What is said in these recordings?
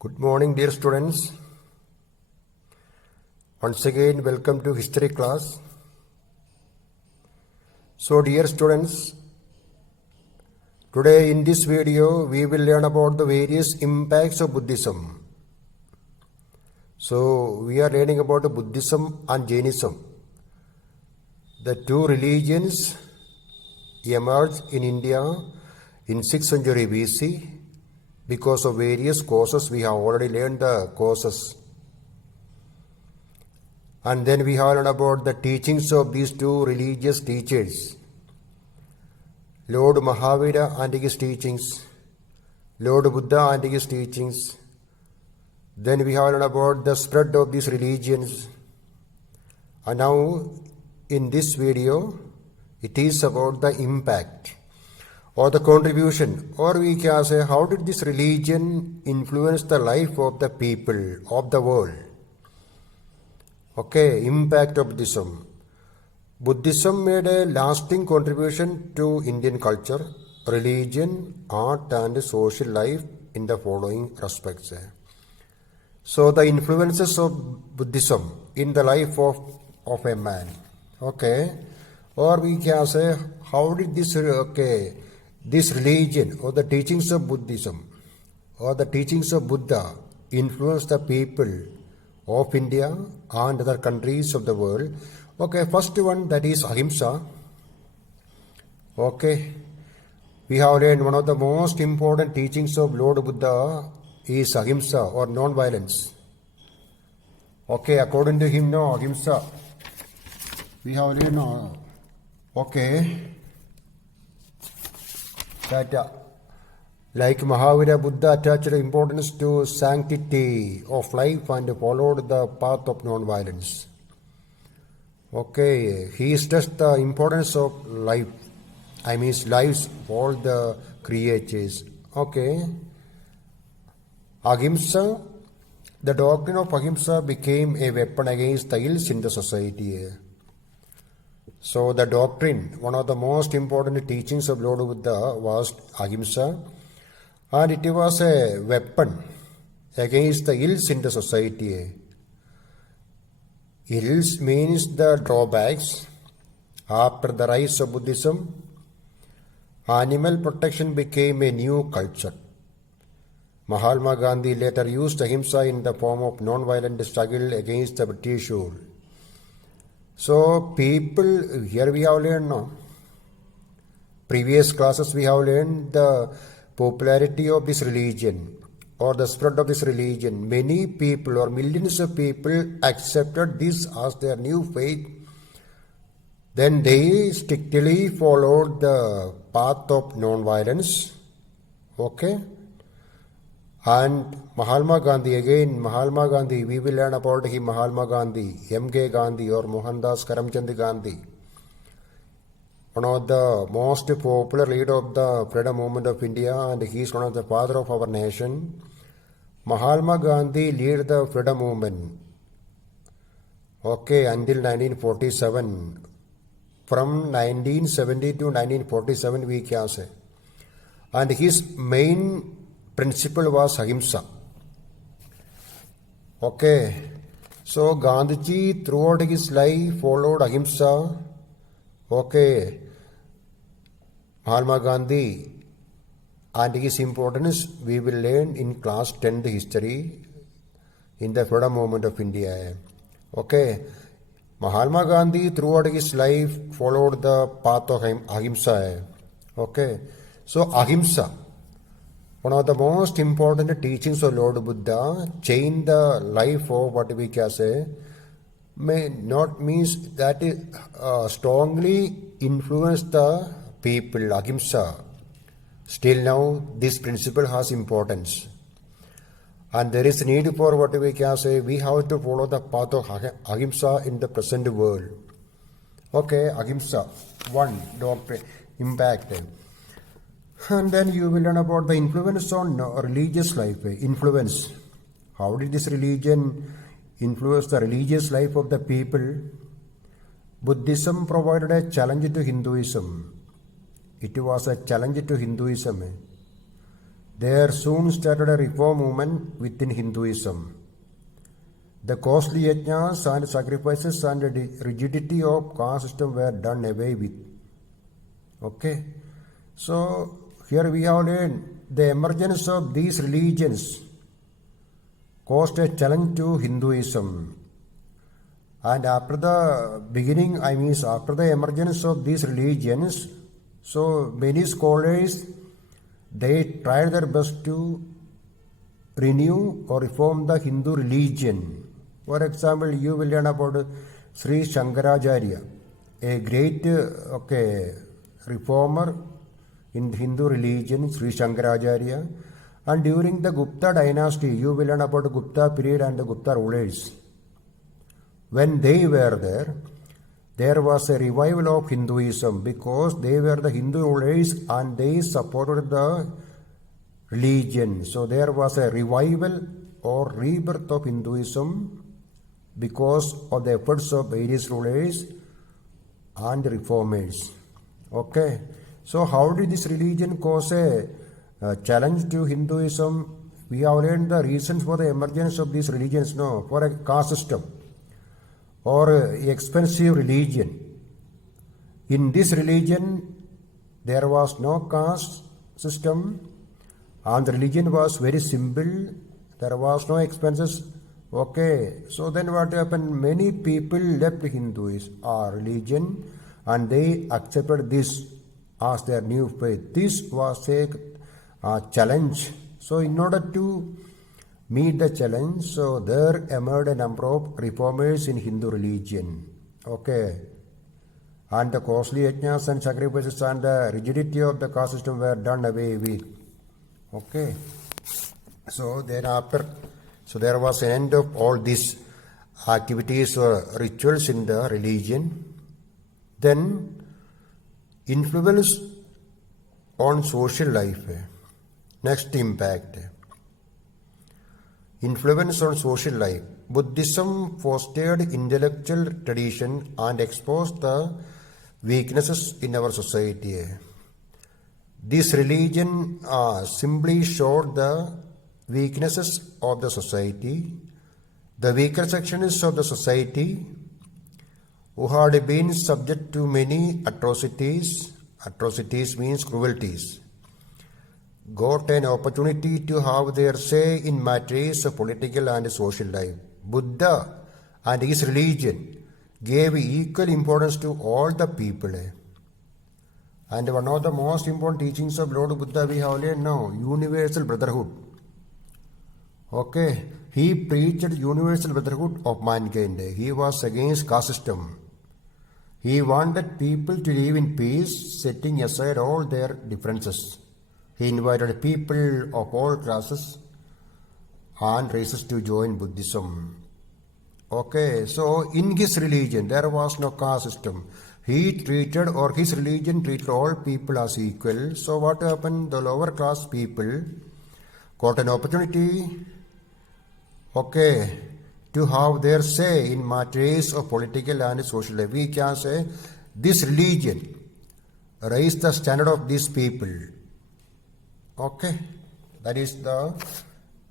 Good morning, dear students. Once again, welcome to history class. So, dear students, today in this video, we will learn about the various impacts of Buddhism. So, we are learning about Buddhism and Jainism. The two religions emerged in India in 6th century BC because of various causes. We have already learned the causes. And then we have learned about the teachings of these two religious teachers. Lord Mahavira and his teachings, Lord Buddha and his teachings. Then we have learned about the spread of these religions. And now in this video, it is about the impact or the contribution, or we can say how did this religion influence the life of the people of the world. Okay, impact of Buddhism. Buddhism made a lasting contribution to Indian culture, religion, art and social life in the following respects. So the influences of Buddhism in the life of a man. Okay, or we can say how did this religion or the teachings of Buddhism or the teachings of Buddha influence the people of India and other countries of the world. Okay, first one, that is Ahimsa. Okay, we have learned one of the most important teachings of Lord Buddha is Ahimsa or non-violence. Okay, according to him, no, Ahimsa. We have learned, that like Mahavira, Buddha attached importance to sanctity of life and followed the path of non-violence. Okay, he stressed the importance of life. I mean, lives of all the creatures. Okay. Ahimsa, the doctrine of Ahimsa became a weapon against the ills in the society. So the doctrine, one of the most important teachings of Lord Buddha was Ahimsa, and it was a weapon against the ills in the society. Ills means the drawbacks. After the rise of Buddhism, animal protection became a new culture. Mahatma Gandhi later used Ahimsa in the form of non-violent struggle against the British rule. So people, here we have learned now, previous classes we have learned the popularity of this religion or the spread of this religion. Many people or millions of people accepted this as their new faith. Then they strictly followed the path of non-violence. Okay. And Mahatma Gandhi, we will learn about him, Mahatma Gandhi, M.K. Gandhi or Mohandas Karamchand Gandhi. One of the most popular leader of the freedom movement of India, and he is one of the father of our nation. Mahatma Gandhi led the freedom movement. Okay, until 1947. From 1970 to 1947 we can say. And his main principle was Ahimsa. Okay, so Gandhiji throughout his life followed Ahimsa. Okay, Mahatma Gandhi and his importance we will learn in class 10 history in the freedom movement of India. Okay, Mahatma Gandhi throughout his life followed the path of Ahimsa. Okay, so Ahimsa, one of the most important teachings of Lord Buddha, changed the life of what we can say, may not means that it strongly influenced the people, Ahimsa. Still now, this principle has importance. And there is need for what we can say, we have to follow the path of Ahimsa in the present world. Okay, Ahimsa, one, doctrine, impact. And then you will learn about the influence on religious life. Influence. How did this religion influence the religious life of the people? Buddhism provided a challenge to Hinduism. It was a challenge to Hinduism. There soon started a reform movement within Hinduism. The costly yajnas and sacrifices and the rigidity of caste system were done away with. Okay, so here we have learned the emergence of these religions caused a challenge to Hinduism. And after the beginning, after the emergence of these religions, so many scholars, they tried their best to renew or reform the Hindu religion. For example, you will learn about Sri Shankaracharya, a great reformer in Hindu religion, Sri Shankaracharya. And during the Gupta dynasty, you will learn about the Gupta period and the Gupta rulers. When they were there was a revival of Hinduism because they were the Hindu rulers and they supported the religion. So there was a revival or rebirth of Hinduism because of the efforts of various rulers and reformers. Okay, so how did this religion cause a challenge to Hinduism? We have learned the reasons for the emergence of these religions. No, for a caste system or expensive religion. In this religion, there was no caste system and the religion was very simple. There was no expenses. Okay, so then what happened? Many people left Hinduism or religion and they accepted this as their new faith. This was a challenge. So in order to meet the challenge, so there emerged a number of reformers in Hindu religion. Okay, and the costly yajnas and sacrifices and the rigidity of the caste system were done away with. Okay, so thereafter, so there was an end of all these activities or rituals in the religion. Then influence on social life. Next impact. Influence on social life. Buddhism fostered intellectual tradition and exposed the weaknesses in our society. This religion simply showed the weaknesses of the society, the weaker sections of the society who had been subject to many atrocities. Atrocities means cruelties. Got an opportunity to have their say in matters of political and social life. Buddha and his religion gave equal importance to all the people. And one of the most important teachings of Lord Buddha we have learned now, universal brotherhood. Okay, he preached universal brotherhood of mankind. He was against caste system. He wanted people to live in peace, setting aside all their differences. He invited people of all classes and races to join Buddhism. Okay, so in his religion there was no caste system. His religion treated all people as equal. So what happened? The lower class people got an opportunity, to have their say in matters of political and social life. We can say this religion raised the standard of these people. Okay, that is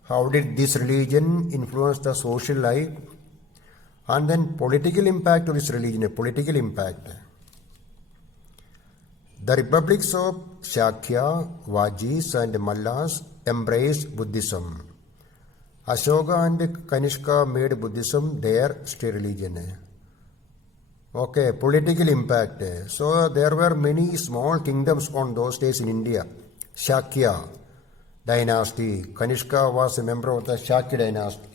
how did this religion influence the social life, and then political impact of this religion. Political impact. The republics of Shakya, Vajis and Mallas embraced Buddhism. Ashoka and Kanishka made Buddhism their state religion. Okay, political impact. So there were many small kingdoms on those days in India. Shakya dynasty. Kanishka was a member of the Shakya dynasty.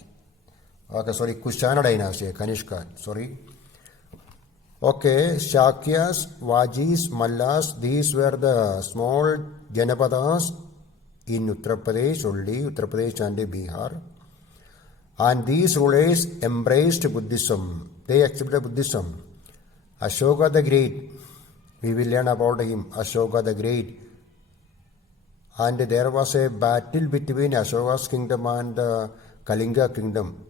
Kushana dynasty. Kanishka, Shakyas, Vajis, Mallas, these were the small Janapadas in Uttar Pradesh and Bihar. And these rulers embraced Buddhism. They accepted Buddhism. Ashoka the Great, we will learn about him, Ashoka the Great. And there was a battle between Ashoka's kingdom and the Kalinga kingdom.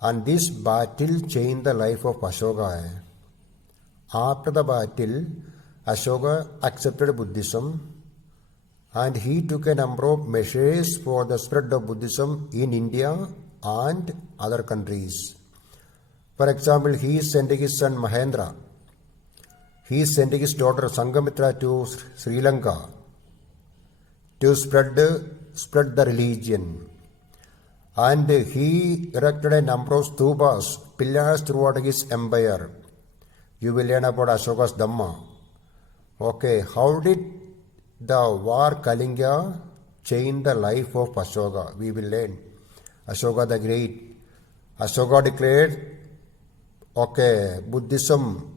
And this battle changed the life of Ashoka. After the battle, Ashoka accepted Buddhism and he took a number of measures for the spread of Buddhism in India and other countries. For example, he sent his son Mahendra. He sent his daughter Sangamitra to Sri Lanka to spread the religion. And he erected a number of stupas, pillars throughout his empire. You will learn about Ashoka's Dhamma. Okay, how did the war Kalinga change the life of Ashoka? We will learn. Ashoka the Great. Ashoka declared, okay, Buddhism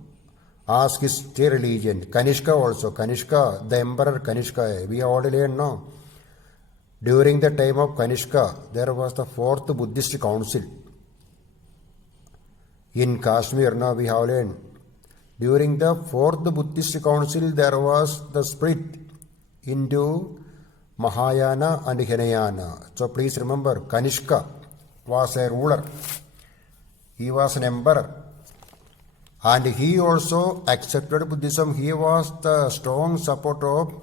as his state religion. Kanishka also. Kanishka, the emperor Kanishka. We have already learned now. During the time of Kanishka, there was the fourth Buddhist council. In Kashmir, now we have learned. During the fourth Buddhist council, there was the split into Mahayana and Hinayana. So please remember, Kanishka was a ruler. He was an emperor. And he also accepted Buddhism. He was the strong supporter of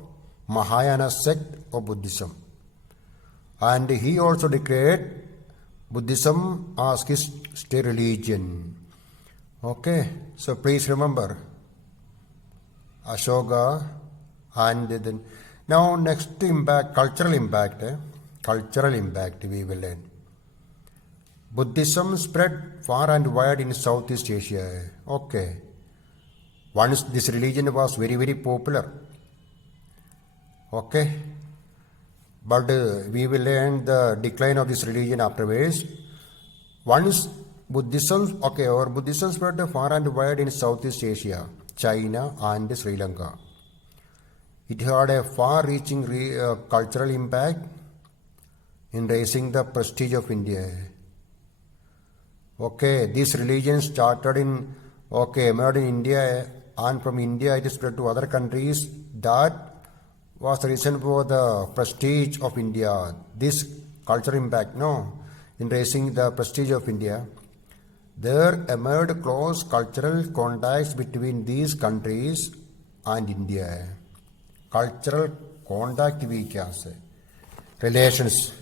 Mahayana sect of Buddhism. And he also declared Buddhism as his state religion. Okay, so please remember Ashoka. And then now next impact, cultural impact we will learn. Buddhism spread far and wide in Southeast Asia. Okay. Once this religion was very, very popular. Okay. But we will learn the decline of this religion afterwards. Once Buddhism spread far and wide in Southeast Asia, China and Sri Lanka. It had a far-reaching cultural impact in raising the prestige of India. Okay, this religion emerged in India, and from India it spread to other countries. That was the reason for the prestige of India. This cultural impact, in raising the prestige of India. There emerged close cultural contacts between these countries and India. Cultural contact we can say. Relations.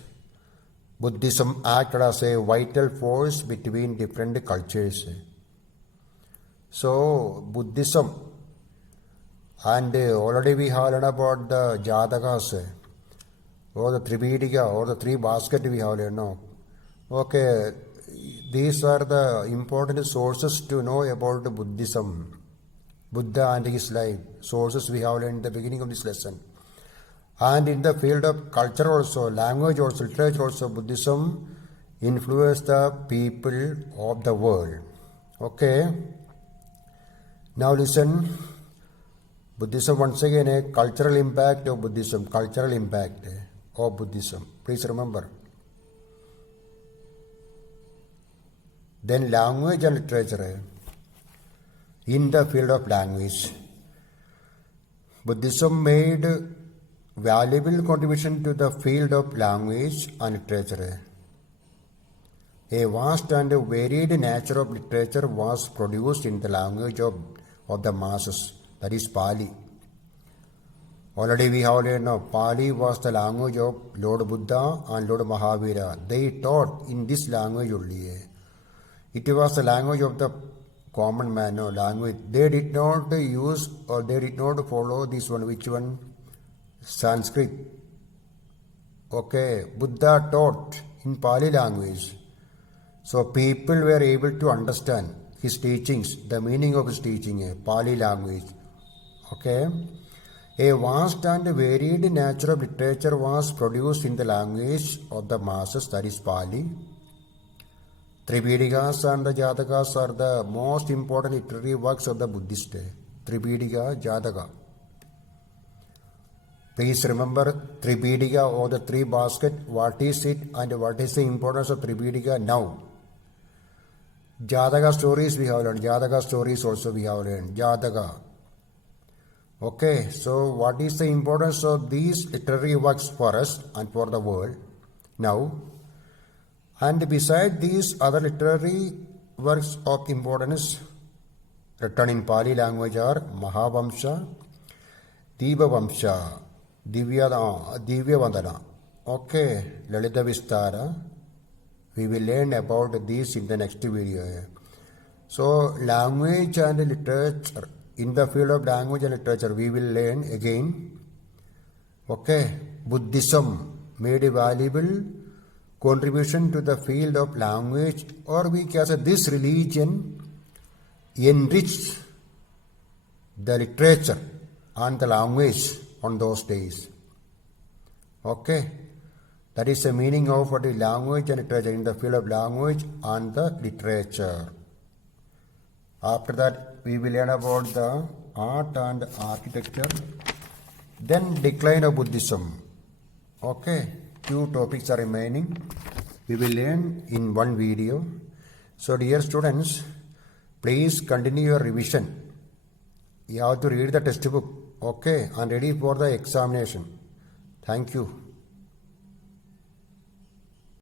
Buddhism acted as a vital force between different cultures. So, Buddhism, and already we have learned about the Jatakas, or the Tripitaka, or the three baskets we have learned now. Okay, these are the important sources to know about Buddhism, Buddha and his life. Sources we have learned in the beginning of this lesson. And in the field of culture also, language also, literature also, Buddhism influenced the people of the world. Okay. Now listen, Buddhism once again, a cultural impact of Buddhism, Please remember. Then language and literature. In the field of language, Buddhism made valuable contribution to the field of language and literature. A vast and varied nature of literature was produced in the language of the masses, that is Pali. Already we have learned Pali was the language of Lord Buddha and Lord Mahavira. They taught in this language only. It was the language of the common man, language. They did not use or they did not follow this one. Which one? Sanskrit. Okay, Buddha taught in Pali language. So people were able to understand his teachings, the meaning of his teaching, Pali language. Okay. A vast and varied nature of literature was produced in the language of the masses, that is Pali. Tripitakas and the Jatakas are the most important literary works of the Buddhist. Tripitaka, Jataka. Please remember Tripitaka or the three baskets. What is it and what is the importance of Tripitaka now? Jataka stories we have learned. Jataka stories also we have learned. Jataka. Okay, so what is the importance of these literary works for us and for the world now? And beside these other literary works of importance written in Pali language are Mahavamsa, Dibavamsa, Divya Vandana. Okay, Lalita Vistara. We will learn about this in the next video. So, language and literature. In the field of language and literature, we will learn again. Okay, Buddhism made a valuable contribution to the field of language, or we can say this religion enriched the literature and the language on those days. Okay, that is the meaning of what is language and literature in the field of language and the literature. After that, we will learn about the art and architecture. Then decline of Buddhism. Okay, two topics are remaining. We will learn in one video. So dear students, please continue your revision. You have to read the textbook, okay, and ready for the examination. Thank you.